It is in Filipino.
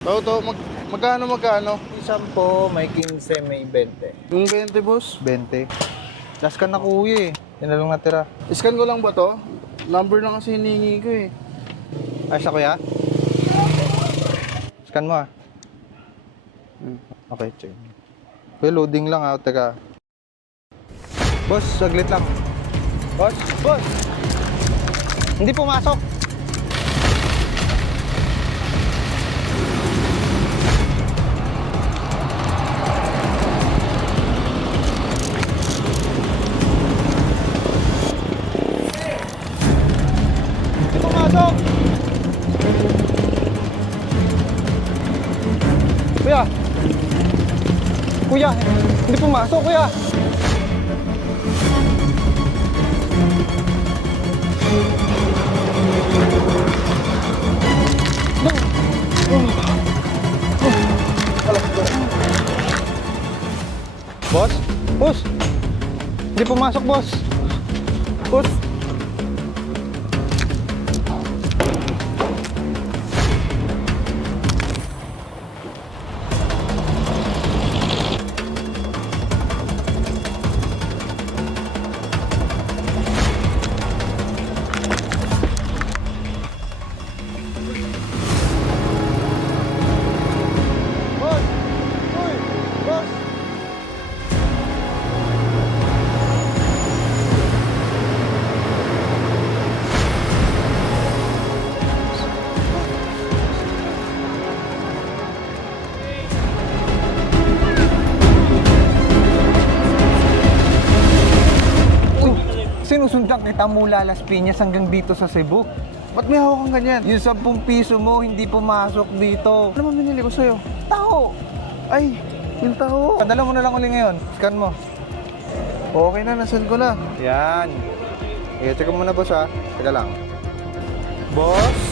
To, magkano? Isang po, may 15, may 20. Yung 20, boss? 20. Last ka na kuya eh. Yan na lang natira. Scan ko lang ba to? Number na kasi hinihingi ko eh. Ayos na kuya? Scan mo ah. Okay, check. Kuya, loading lang ah. Teka. Boss, saglit lang. Boss! Boss! Hindi pumasok. Pumasok! Kuya! Kuya! Hindi pumasok, kuya! Boss? Boss! Hindi pumasok, boss! Boss! Boss! Uy! Boss! Sinusundan kita mula Las Piñas hanggang dito sa Cebu. Ba't may hawak kang ganyan? Yung 10 piso mo hindi pumasok dito. Ano man binili ko sa'yo? Tao! Ay, yung tao. Padala mo na lang uli ngayon. Scan mo. Okay na, nasan ko na. Yan. Okay, check mo muna boss ha. Teka lang. Boss?